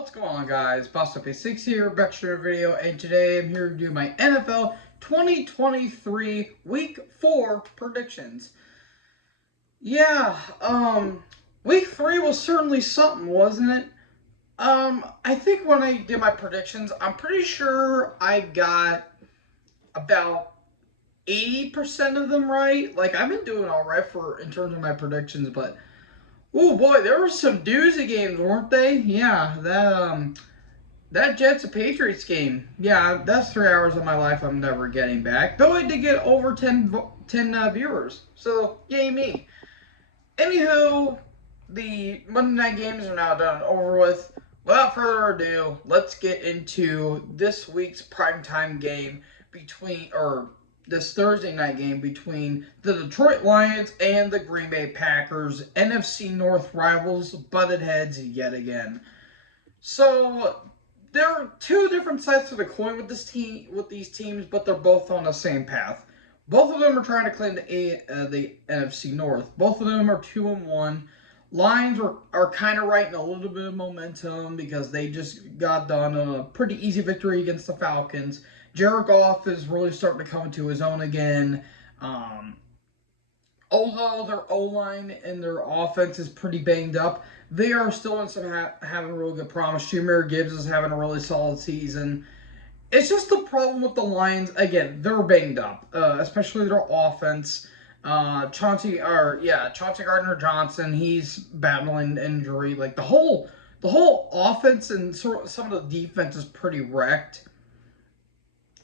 What's going on, guys? BossUp86 here, back to another video, and today I'm here to do my NFL 2023 Week 4 predictions. Yeah, Week 3 was certainly something, wasn't it? I think when I did my predictions, I'm pretty sure I got about 80% of them right. Like, I've been doing alright in terms of my predictions, but oh boy, there were some doozy games, weren't they? Yeah, that Jets and Patriots game. Yeah, that's 3 hours of my life I'm never getting back. Though I did get over 10 viewers, so yay me. Anywho, the Monday night games are now done and over with. Without further ado, let's get into this week's primetime game this Thursday night game between the Detroit Lions and the Green Bay Packers. NFC North rivals butted heads yet again. So there are two different sides of the coin with these teams, but they're both on the same path. Both of them are trying to claim the NFC North. Both of them are 2-1. Lions are kind of riding a little bit of momentum because they just got done a pretty easy victory against the Falcons. Jared Goff is really starting to come into his own again. Although their O-line and their offense is pretty banged up, they are still in having a really good promise. Jahmyr Gibbs is having a really solid season. It's just the problem with the Lions. Again, they're banged up, especially their offense. Chauncey Gardner-Johnson, he's battling injury. Like the whole offense and some of the defense is pretty wrecked.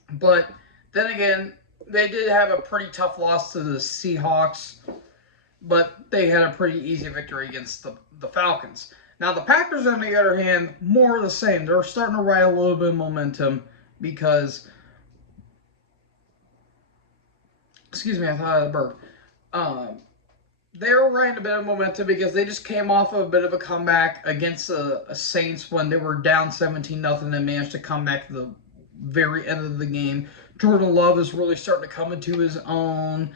But then again, they did have a pretty tough loss to the Seahawks, but they had a pretty easy victory against the Falcons. Now, the Packers, on the other hand, more of the same. They're starting to ride a little bit of momentum because, excuse me, I thought I had a burp. They were riding a bit of momentum because they just came off of a bit of a comeback against a Saints when they were down 17-0 and managed to come back to the very end of the game. Jordan Love is really starting to come into his own.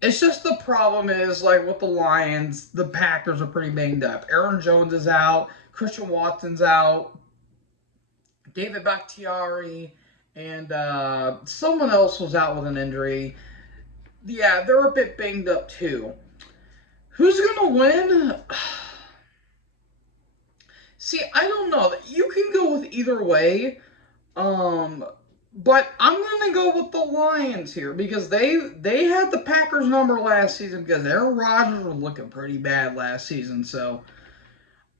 It's just the problem is, like, with the Lions, the Packers are pretty banged up. Aaron Jones is out. Christian Watson's out. David Bakhtiari and someone else was out with an injury. Yeah, they're a bit banged up, too. Who's going to win? See, I don't know. You can go with either way. But I'm going to go with the Lions here because they had the Packers number last season because Aaron Rodgers was looking pretty bad last season. So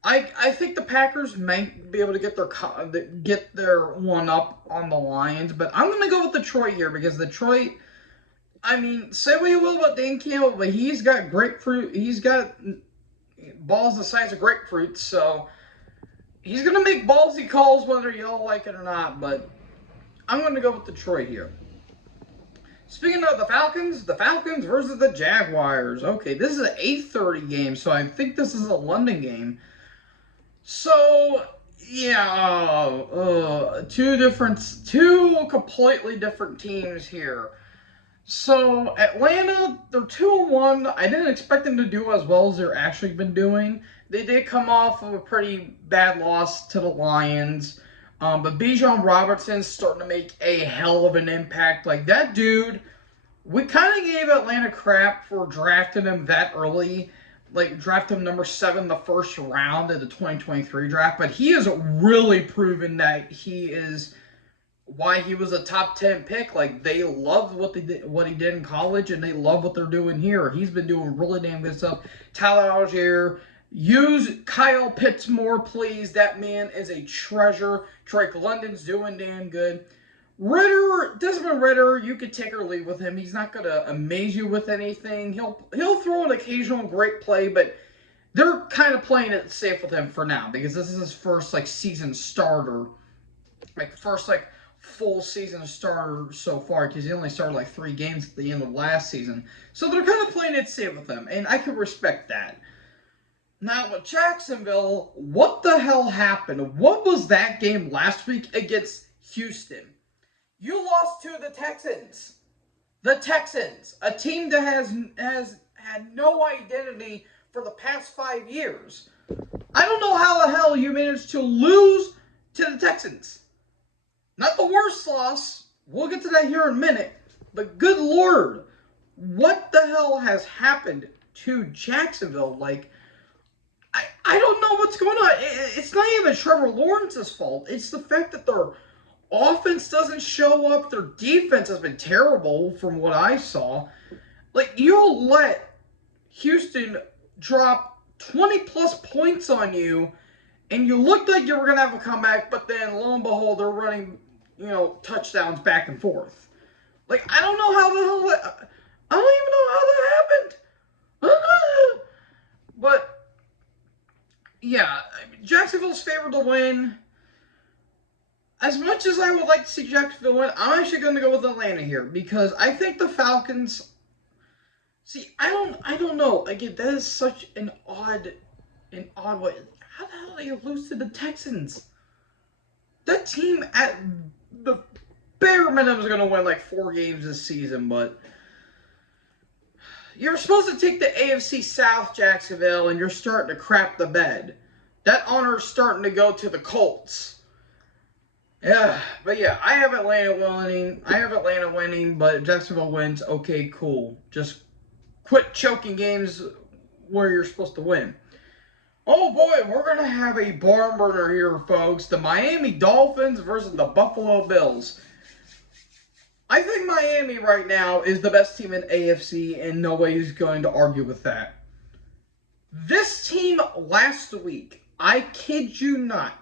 I think the Packers might be able to get their one up on the Lions. But I'm going to go with Detroit here because Detroit, I mean, say what you will about Dan Campbell, but he's got grapefruit. He's got balls the size of grapefruit. So he's going to make ballsy calls whether y'all like it or not. But I'm going to go with Detroit here. Speaking of the Falcons versus the Jaguars. Okay, this is an 8:30 game, so I think this is a London game. So, yeah, two completely different teams here. So, Atlanta, they're 2-1. I didn't expect them to do as well as they're actually been doing. They did come off of a pretty bad loss to the Lions. But Bijan Robinson's starting to make a hell of an impact. Like, that dude, we kind of gave Atlanta crap for drafting him that early. Like, drafting him number 7 the first round of the 2023 draft. But he has really proven that he is why he was a top 10 pick. Like, they loved what he did in college, and they love what they're doing here. He's been doing really damn good stuff. Tyler Algier. Use Kyle Pitts more, please. That man is a treasure. Drake London's doing damn good. Desmond Ridder, you could take or leave with him. He's not going to amaze you with anything. He'll throw an occasional great play, but they're kind of playing it safe with him for now because this is his first season starter, full season starter so far because he only started 3 games at the end of last season. So they're kind of playing it safe with him, and I can respect that. Now, with Jacksonville, what the hell happened? What was that game last week against Houston? You lost to the Texans. The Texans, a team that has had no identity for the past 5 years. I don't know how the hell you managed to lose to the Texans. Not the worst loss. We'll get to that here in a minute. But good Lord, what the hell has happened to Jacksonville? Like, I don't know what's going on. It's not even Trevor Lawrence's fault. It's the fact that their offense doesn't show up. Their defense has been terrible from what I saw. Like, you'll let Houston drop 20-plus points on you, and you looked like you were going to have a comeback, but then, lo and behold, they're running, touchdowns back and forth. Like, I don't know how the hell that... I don't even know how that happened. But, yeah, Jacksonville's favored to win. As much as I would like to see Jacksonville win, I'm actually going to go with Atlanta here, because I think the Falcons... See, I don't know. Again, that is such an odd way. How the hell did they lose to the Texans? That team at the bare minimum is going to win like 4 games this season, but you're supposed to take the AFC South, Jacksonville, and you're starting to crap the bed. That honor is starting to go to the Colts. Yeah, but yeah, I have Atlanta winning, but Jacksonville wins. Okay, cool. Just quit choking games where you're supposed to win. Oh boy, we're going to have a barn burner here, folks. The Miami Dolphins versus the Buffalo Bills. I think Miami right now is the best team in AFC, and nobody's going to argue with that. This team last week, I kid you not,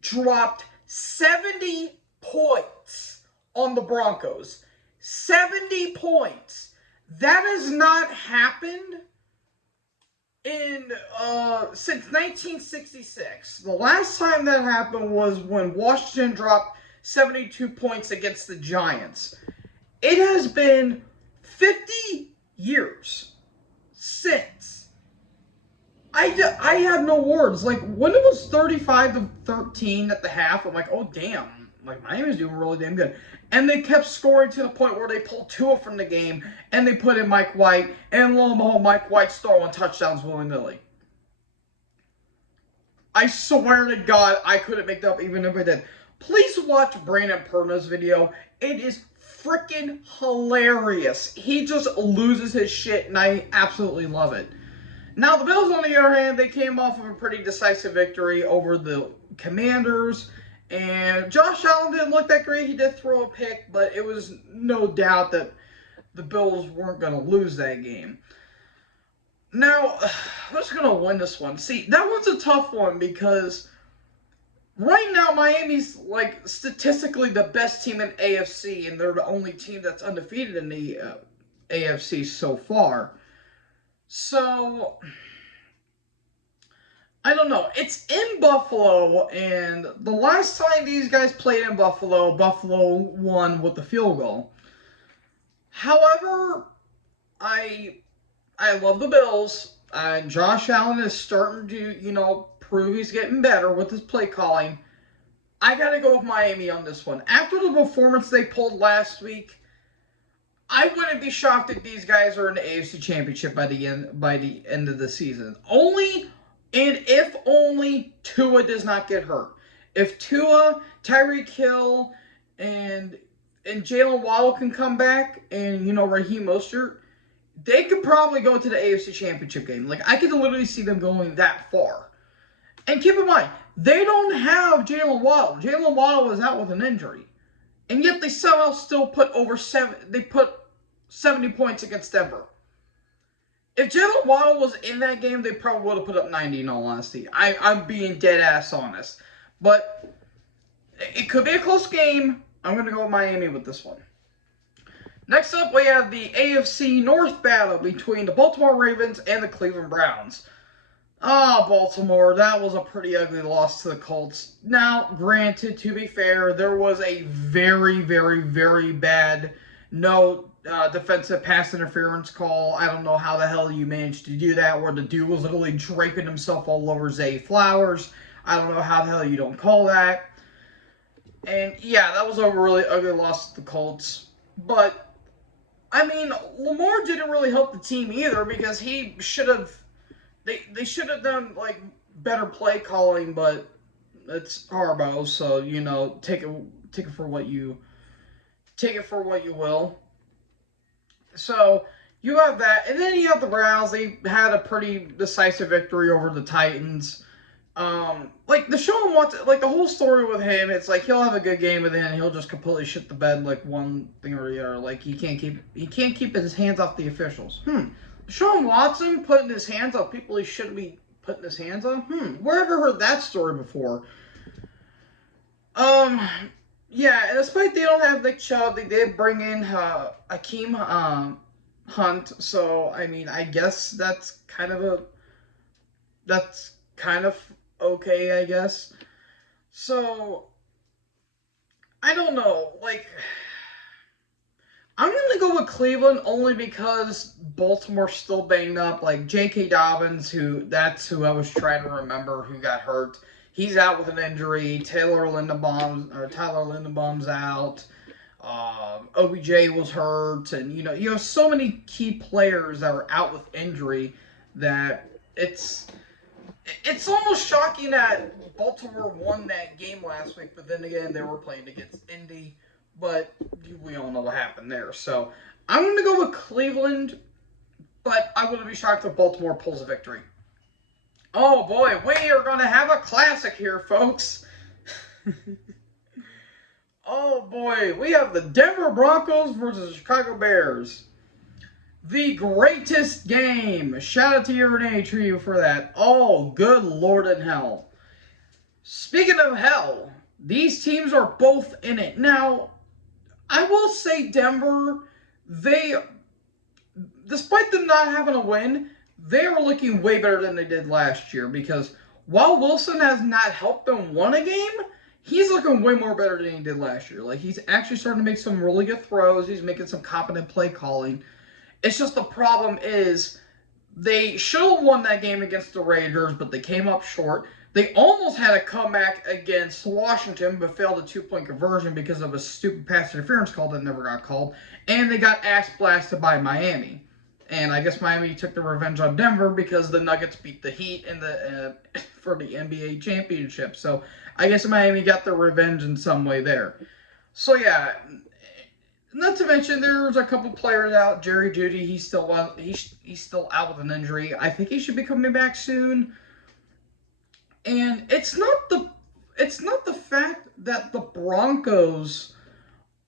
dropped 70 points on the Broncos. 70 points. That has not happened since 1966. The last time that happened was when Washington dropped 72 points against the Giants. It has been 50 years since. I have no words. Like, when it was 35-13 at the half, I'm like, oh, damn. Like, Miami's doing really damn good. And they kept scoring to the point where they pulled Tua from the game, and they put in Mike White, and lo and behold, Mike White's throwing touchdowns willy-nilly. I swear to God, I couldn't make that up even if I did. Please watch Brandon Perna's video. It is freaking hilarious. He just loses his shit, and I absolutely love it. Now, the Bills, on the other hand, they came off of a pretty decisive victory over the Commanders. And Josh Allen didn't look that great. He did throw a pick, but it was no doubt that the Bills weren't going to lose that game. Now, who's going to win this one? See, that one's a tough one because right now Miami's, like, statistically the best team in AFC, and they're the only team that's undefeated in the AFC so far. So, I don't know. It's in Buffalo, and the last time these guys played in Buffalo, Buffalo won with the field goal. However, I love the Bills, and Josh Allen is starting to, prove he's getting better with his play calling. I gotta go with Miami on this one. After the performance they pulled last week, I wouldn't be shocked if these guys are in the AFC Championship by the end of the season. If only Tua does not get hurt. If Tua, Tyreek Hill, and Jalen Waddle can come back, and, Raheem Mostert, they could probably go to the AFC Championship game. Like, I could literally see them going that far. And keep in mind, they don't have Jalen Waddle. Jalen Waddle was out with an injury. And yet they somehow still put 70 points against Denver. If Jalen Waddle was in that game, they probably would have put up 90 in all honesty. I'm being dead ass honest. But it could be a close game. I'm going to go with Miami with this one. Next up, we have the AFC North battle between the Baltimore Ravens and the Cleveland Browns. Baltimore, that was a pretty ugly loss to the Colts. Now, granted, to be fair, there was a very, very, very bad defensive pass interference call. I don't know how the hell you managed to do that, where the dude was literally draping himself all over Zay Flowers. I don't know how the hell you don't call that. And yeah, that was a really ugly loss to the Colts. But, I mean, Lamar didn't really help the team either, because he should have... They should have done, like, better play calling, but it's Harbaugh, so you know, take it for what you will. So you have that, and then you have the Browns. They had a pretty decisive victory over the Titans. Like Deshaun Watson, like the whole story with him, it's like he'll have a good game, and then he'll just completely shit the bed like one thing or the other. Like he can't keep his hands off the officials. Deshaun Watson putting his hands on people he shouldn't be putting his hands on. Where have I heard that story before? Um, yeah, and despite they don't have Nick Chubb, they did bring in Akeem Hunt. So I mean, I guess that's kind of okay, I guess. So I don't know, like I'm gonna go with Cleveland only because Baltimore's still banged up. Like J.K. Dobbins, that's who I was trying to remember who got hurt. He's out with an injury. Tyler Linderbaum's out. OBJ was hurt, and you have so many key players that are out with injury that it's almost shocking that Baltimore won that game last week. But then again, they were playing against Indy. But we all know what happened there. So I'm going to go with Cleveland, but I wouldn't be shocked if Baltimore pulls a victory. Oh boy, we are going to have a classic here, folks. Oh boy, we have the Denver Broncos versus the Chicago Bears. The greatest game. Shout out to your Renee Trio for that. Oh, good Lord in hell. Speaking of hell, these teams are both in it. Now, I will say Denver, despite them not having a win, they are looking way better than they did last year because while Wilson has not helped them win a game, he's looking way more better than he did last year. Like, he's actually starting to make some really good throws. He's making some competent play calling. It's just the problem is they should have won that game against the Raiders, but they came up short. They almost had a comeback against Washington, but failed a 2-point conversion because of a stupid pass interference call that never got called. And they got ass blasted by Miami. And I guess Miami took the revenge on Denver because the Nuggets beat the Heat in for the NBA championship. So I guess Miami got their revenge in some way there. So yeah, not to mention there's a couple players out. Jerry Jeudy, he's still out with an injury. I think he should be coming back soon. And it's not the fact that the Broncos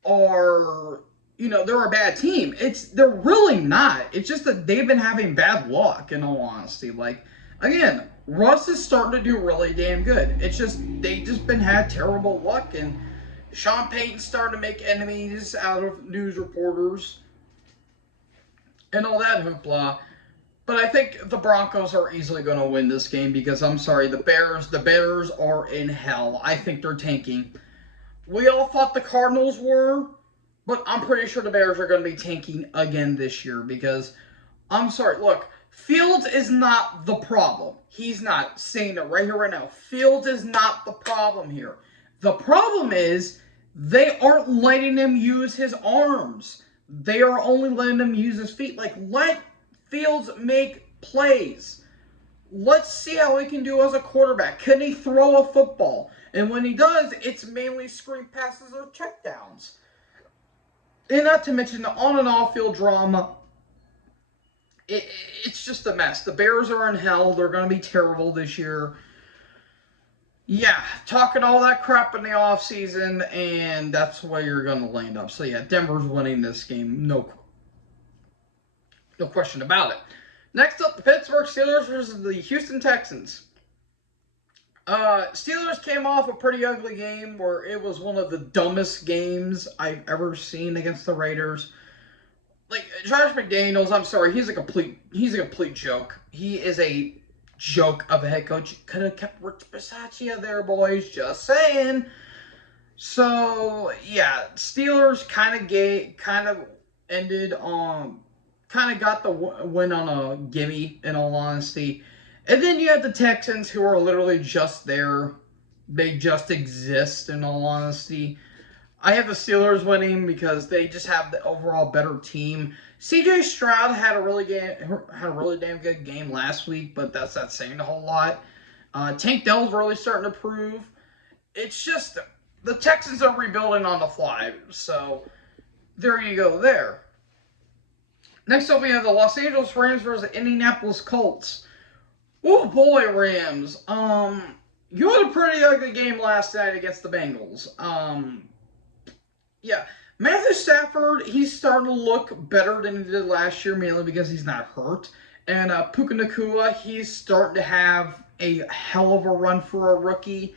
are, they're a bad team. They're really not. It's just that they've been having bad luck, in all honesty. Like, again, Russ is starting to do really damn good. It's just they just had terrible luck, and Sean Payton's starting to make enemies out of news reporters and all that hoopla. But I think the Broncos are easily going to win this game because I'm sorry, the Bears are in hell. I think they're tanking. We all thought the Cardinals were, but I'm pretty sure the Bears are going to be tanking again this year because I'm sorry, look, Fields is not the problem. He's not saying it right here, right now. Fields is not the problem here. The problem is they aren't letting him use his arms. They are only letting him use his feet. Like, let Fields make plays. Let's see how he can do as a quarterback. Can he throw a football? And when he does, it's mainly screen passes or checkdowns. And not to mention the on and off field drama. It's just a mess. The Bears are in hell. They're going to be terrible this year. Yeah, talking all that crap in the offseason, and that's where you're going to land up. So yeah, Denver's winning this game. No question about it. Next up, the Pittsburgh Steelers versus the Houston Texans. Steelers came off a pretty ugly game where it was one of the dumbest games I've ever seen against the Raiders. Like, Josh McDaniels, I'm sorry, he's a complete joke. He is a joke of a head coach. Could have kept Rich Bisaccia there, boys. Just saying. So yeah, Steelers kind of ended on. Kind of got the win on a gimme, in all honesty. And then you have the Texans, who are literally just there. They just exist, in all honesty. I have the Steelers winning because they just have the overall better team. C.J. Stroud had a really damn good game last week, but that's not saying a whole lot. Tank Dell's really starting to prove. it's just the Texans are rebuilding on the fly. So there you go there. Next up, we have the Los Angeles Rams versus the Indianapolis Colts. Oh boy, Rams. You had a pretty ugly game last night against the Bengals. Yeah. Matthew Stafford, he's starting to look better than he did last year, mainly because he's not hurt. And Puka Nacua, he's starting to have a hell of a run for a rookie.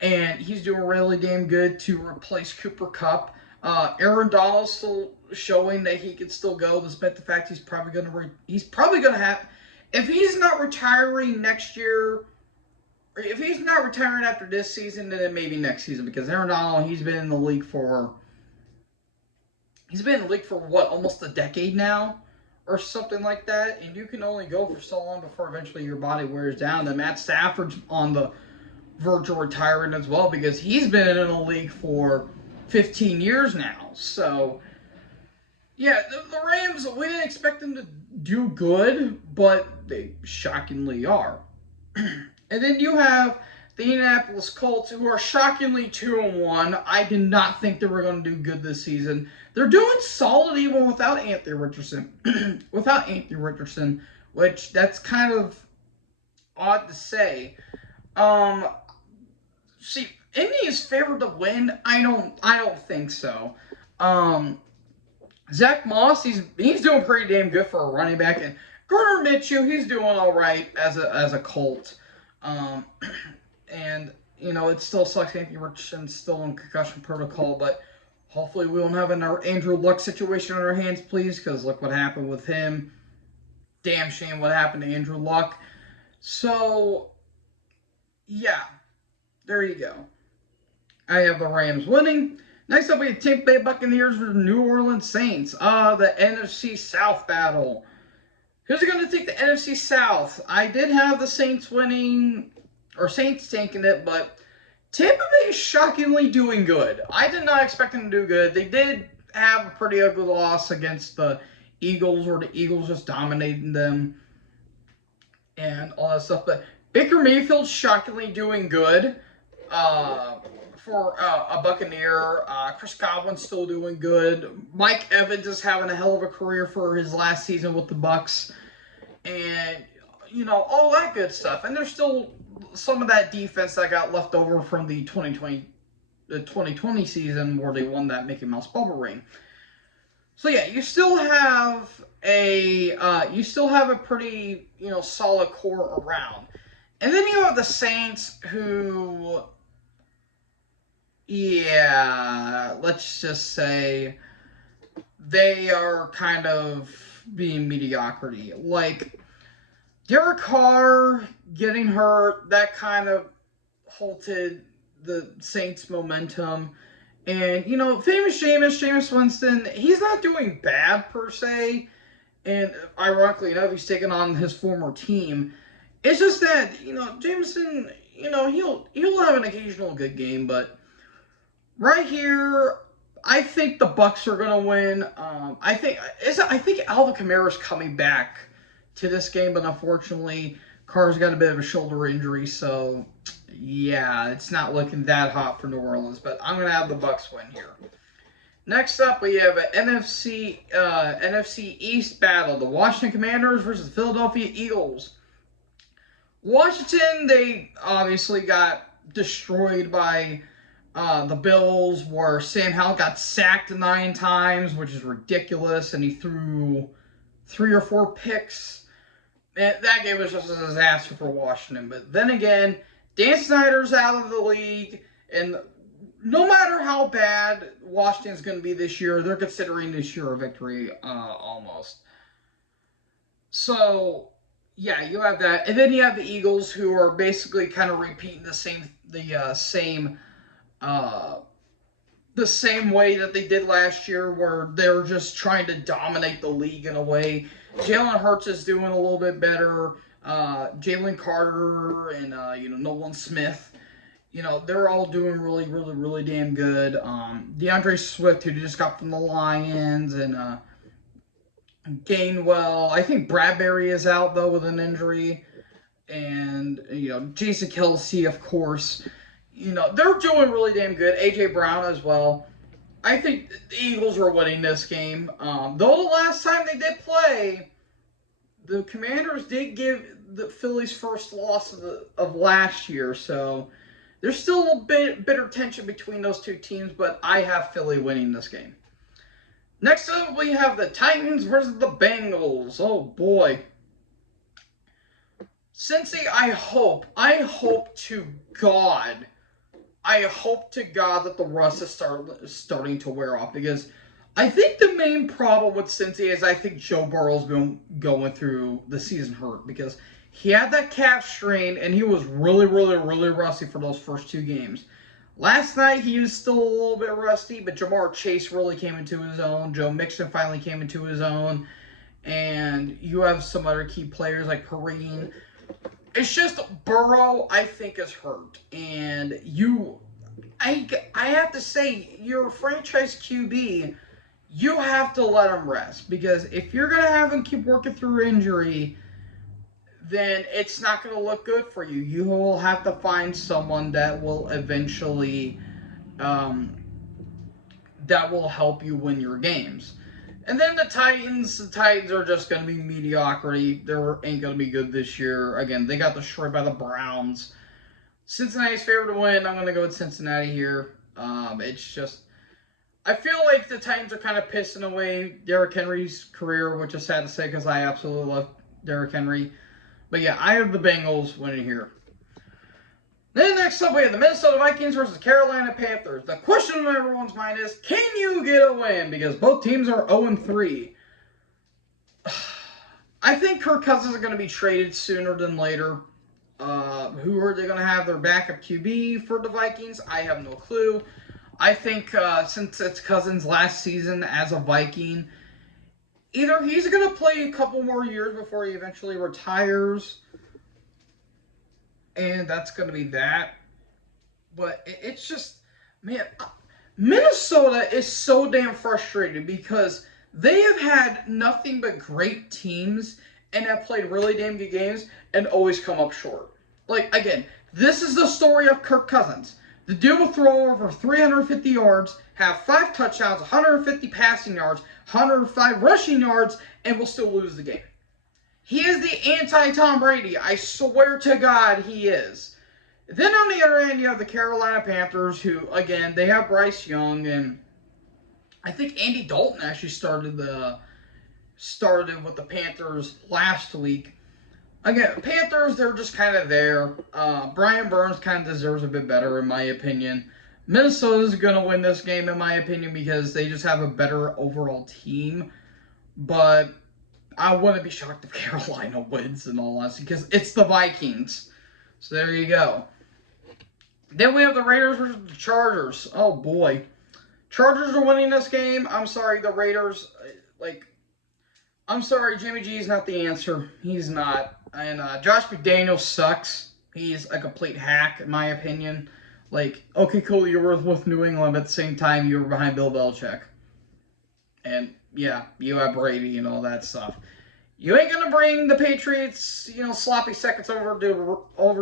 And he's doing really damn good to replace Cooper Kupp. Aaron Donald's still showing that he can still go, despite the fact he's probably gonna have, if he's not retiring next year, or if he's not retiring after this season, then maybe next season, because Aaron Donald, he's been in the league for what, almost a decade now, or something like that, and you can only go for so long before eventually your body wears down. Then Matt Stafford's on the verge of retiring as well, because he's been in the league for 15 years now. So, yeah, the Rams, we didn't expect them to do good, but they shockingly are. And then you have the Indianapolis Colts, who are shockingly 2-1. I did not think they were going to do good this season. They're doing solid even without Anthony Richardson. Which that's kind of odd to say. See, Indy is favored to win. I don't think so. Zach Moss, he's doing pretty damn good for a running back, and Gardner Minshew, he's doing all right as a Colt. And you know, it still sucks. Anthony Richardson's still in concussion protocol, but hopefully we won't have an Andrew Luck situation on our hands, please, because look what happened with him. Damn shame what happened to Andrew Luck. So, yeah, there you go. I have the Rams winning. Next up, we have Tampa Bay Buccaneers versus New Orleans Saints. The NFC South battle. Who's going to take the NFC South? I did have the Saints winning, or Saints taking it, but Tampa Bay is shockingly doing good. I did not expect them to do good. They did have a pretty ugly loss against the Eagles, where the Eagles just dominated them and all that stuff. But Baker Mayfield's shockingly doing good for a Buccaneer. Chris Godwin's still doing good. Mike Evans is having a hell of a career for his last season with the Bucs. And, you know, all that good stuff. And there's still some of that defense that got left over from the 2020 season, where they won that Mickey Mouse bubble ring. So yeah, you still have a pretty, you know, solid core around. And then you have the Saints, who, yeah, let's just say they are kind of being mediocrity. Like, Derek Carr getting hurt, that kind of halted the Saints' momentum. And, you know, Jameis Winston, he's not doing bad per se. And ironically enough, he's taking on his former team. It's just that, you know, Jameson, you know, he'll have an occasional good game, but right here, I think the Bucs are gonna win. I think Alvin Kamara's coming back to this game, but unfortunately, Carr's got a bit of a shoulder injury, so yeah, it's not looking that hot for New Orleans. But I'm gonna have the Bucs win here. Next up, we have an NFC East battle: the Washington Commanders versus the Philadelphia Eagles. Washington, they obviously got destroyed by the Bills, where Sam Howell got sacked 9 times, which is ridiculous, and he threw 3 or 4 picks. And that game was just a disaster for Washington. But then again, Dan Snyder's out of the league, and no matter how bad Washington's going to be this year, they're considering this year a victory almost. So, yeah, you have that. And then you have the Eagles, who are basically kind of repeating the same way that they did last year, where they're just trying to dominate the league in a way. Jalen Hurts is doing a little bit better. Jalen Carter and Nolan Smith, you know, they're all doing really, really, really damn good. DeAndre Swift, who just got from the Lions, and Gainwell. I think Bradbury is out though with an injury, and you know, Jason Kelce, of course. they're doing really damn good. A.J. Brown as well. I think the Eagles are winning this game. Though the last time they did play, the Commanders did give the Phillies' first loss of last year, so there's still a bitter tension between those two teams, but I have Philly winning this game. Next up, we have the Titans versus the Bengals. Oh, boy. Cincy, I hope to God that the rust is starting to wear off, because I think the main problem with Cincy is I think Joe Burrow's been going through the season hurt, because he had that calf strain and he was really, really, really rusty for those first two games. Last night he was still a little bit rusty, but Jamar Chase really came into his own. Joe Mixon finally came into his own. And you have some other key players like Perrine. It's just Burrow, I think, is hurt. And I have to say, your franchise QB, you have to let him rest. Because if you're going to have him keep working through injury, then it's not going to look good for you. You will have to find someone that will eventually, that will help you win your games. And then the Titans are just going to be mediocrity. They ain't going to be good this year. Again, they got destroyed by the Browns. Cincinnati's favorite to win. I'm going to go with Cincinnati here. It's just, I feel like the Titans are kind of pissing away Derrick Henry's career, which is sad to say because I absolutely love Derrick Henry. But yeah, I have the Bengals winning here. Then next up, we have the Minnesota Vikings versus Carolina Panthers. The question on everyone's mind is, can you get a win? Because both teams are 0-3. I think Kirk Cousins is going to be traded sooner than later. Who are they going to have their backup QB for the Vikings? I have no clue. I think since it's Cousins' last season as a Viking, either he's going to play a couple more years before he eventually retires, and that's going to be that. But it's just, man, Minnesota is so damn frustrated because they have had nothing but great teams and have played really damn good games and always come up short. Like, again, this is the story of Kirk Cousins. The dude will throw over 350 yards, have 5 touchdowns, 150 passing yards, 105 rushing yards, and will still lose the game. He is the anti-Tom Brady. I swear to God he is. Then on the other end, you have the Carolina Panthers, who, again, they have Bryce Young, and I think Andy Dalton actually started with the Panthers last week. Again, Panthers, they're just kind of there. Brian Burns kind of deserves a bit better, in my opinion. Minnesota's going to win this game, in my opinion, because they just have a better overall team. But I wouldn't be shocked if Carolina wins, in all honesty, because it's the Vikings. So there you go. Then we have the Raiders versus the Chargers. Oh, boy. Chargers are winning this game. I'm sorry, the Raiders, I'm sorry, Jimmy G is not the answer. He's not. And Josh McDaniels sucks. He's a complete hack, in my opinion. Okay, cool, you were with New England, but at the same time, you were behind Bill Belichick. And, yeah, you have Brady and all that stuff. You ain't going to bring the Patriots, sloppy seconds over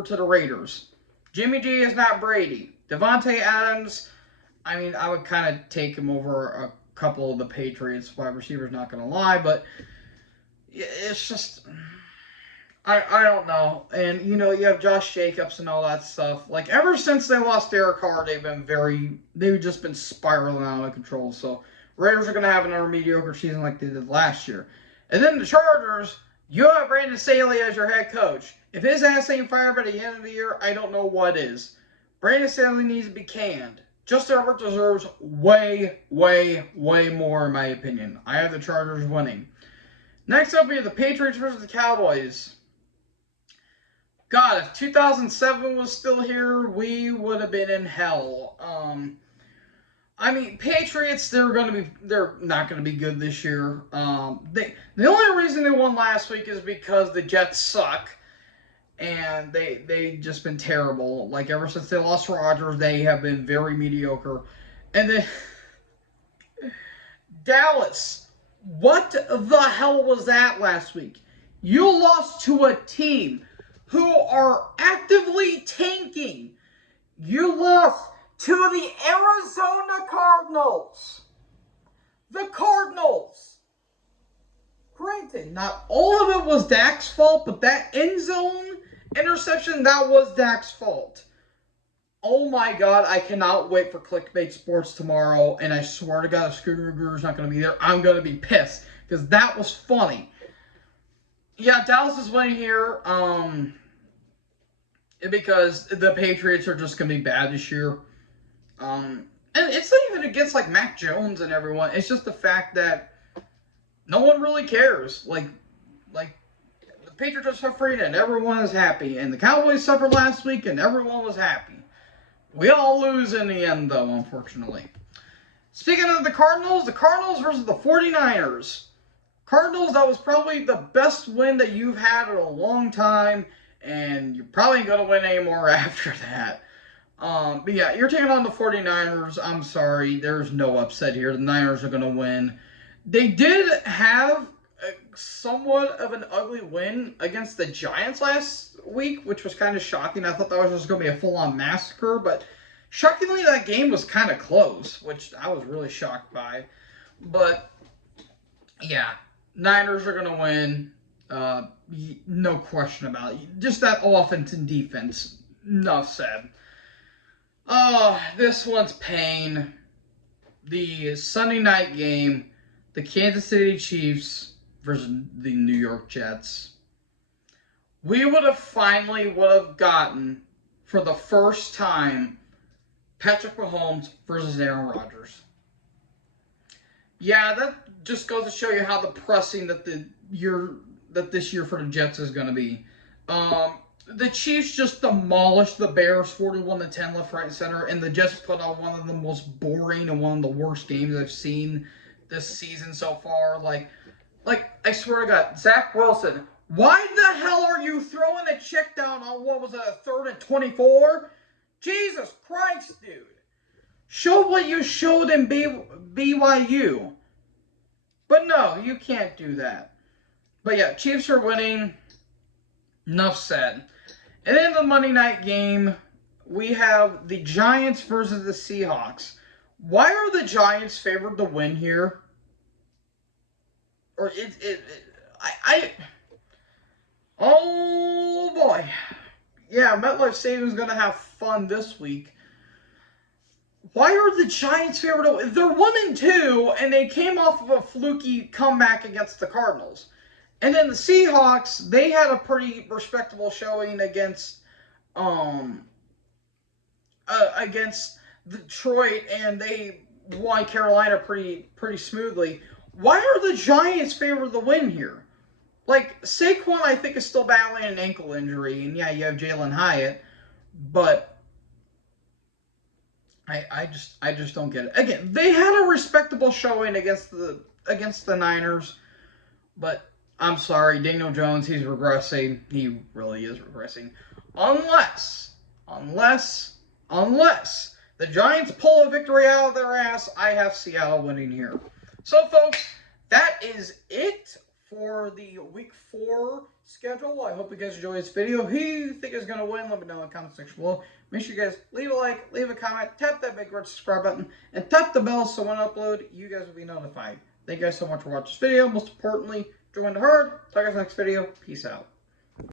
to the Raiders. Jimmy G is not Brady. Devontae Adams, I would kind of take him over a couple of the Patriots wide receivers, not going to lie, but it's just, I don't know. And, you have Josh Jacobs and all that stuff. Ever since they lost Derek Carr, they've just been spiraling out of control. So, Raiders are going to have another mediocre season like they did last year. And then the Chargers, you have Brandon Staley as your head coach. If his ass ain't fired by the end of the year, I don't know what is. Brandon Staley needs to be canned. Justin Herbert deserves way, way, way more, in my opinion. I have the Chargers winning. Next up, we have the Patriots versus the Cowboys. God, if 2007 was still here, we would have been in hell. Patriots, they're not going to be good this year. The only reason they won last week is because the Jets suck. And they just been terrible. Ever since they lost Rodgers, they have been very mediocre. And then Dallas, what the hell was that last week? You lost to a team who are actively tanking. You lost to the Arizona Cardinals. The Cardinals. Granted, not all of it was Dak's fault, but that end zone interception, that was Dak's fault. Oh my god, I cannot wait for Clickbait Sports tomorrow, and I swear to god if Scooter Guru's not going to be there, I'm going to be pissed, because that was funny. Yeah, Dallas is winning here, because the Patriots are just going to be bad this year. And it's not even against, like, Mac Jones and everyone, it's just the fact that no one really cares. Like, the Patriots are suffering and everyone is happy, and the Cowboys suffered last week and everyone was happy. We all lose in the end, though, unfortunately. Speaking of the Cardinals versus the 49ers. Cardinals, that was probably the best win that you've had in a long time, and you're probably going to win any more after that. But yeah, you're taking on the 49ers. I'm sorry, there's no upset here. The Niners are going to win. They did have somewhat of an ugly win against the Giants last week, which was kind of shocking. I thought that was just going to be a full-on massacre, but shockingly, that game was kind of close, which I was really shocked by. But, yeah, Niners are going to win. No question about it. Just that offense and defense. Enough said. This one's pain. The Sunday night game, the Kansas City Chiefs versus the New York Jets. We would have gotten, for the first time, Patrick Mahomes versus Aaron Rodgers. Yeah, that just goes to show you how depressing that this year for the Jets is going to be. The Chiefs just demolished the Bears 41-10 left, right, and center, and the Jets put on one of the most boring and one of the worst games I've seen this season so far. Like, I swear to God, Zach Wilson, why the hell are you throwing a check down on, what was it, a 3rd and 24? Jesus Christ, dude. Show what you showed in BYU. But no, you can't do that. But yeah, Chiefs are winning. Enough said. And then the Monday night game, we have the Giants versus the Seahawks. Why are the Giants favored to win here? Or oh boy. Yeah, MetLife Stadium's going to have fun this week. Why are the Giants favored to win? They're 1-2, and they came off of a fluky comeback against the Cardinals. And then the Seahawks, they had a pretty respectable showing against Detroit, and they won Carolina pretty smoothly. Why are the Giants favored to win here? Like, Saquon, I think, is still battling an ankle injury, and yeah, you have Jalen Hyatt, but I just don't get it. Again, they had a respectable showing against the Niners, but I'm sorry, Daniel Jones, he's regressing. He really is regressing. Unless the Giants pull a victory out of their ass, I have Seattle winning here. So, folks, that is it for the Week 4 schedule. I hope you guys enjoyed this video. Who you think is going to win, let me know in the comment section below. Make sure you guys leave a like, leave a comment, tap that big red subscribe button, and tap the bell so when I upload, you guys will be notified. Thank you guys so much for watching this video. Most importantly, join the herd. Talk to you guys next video. Peace out.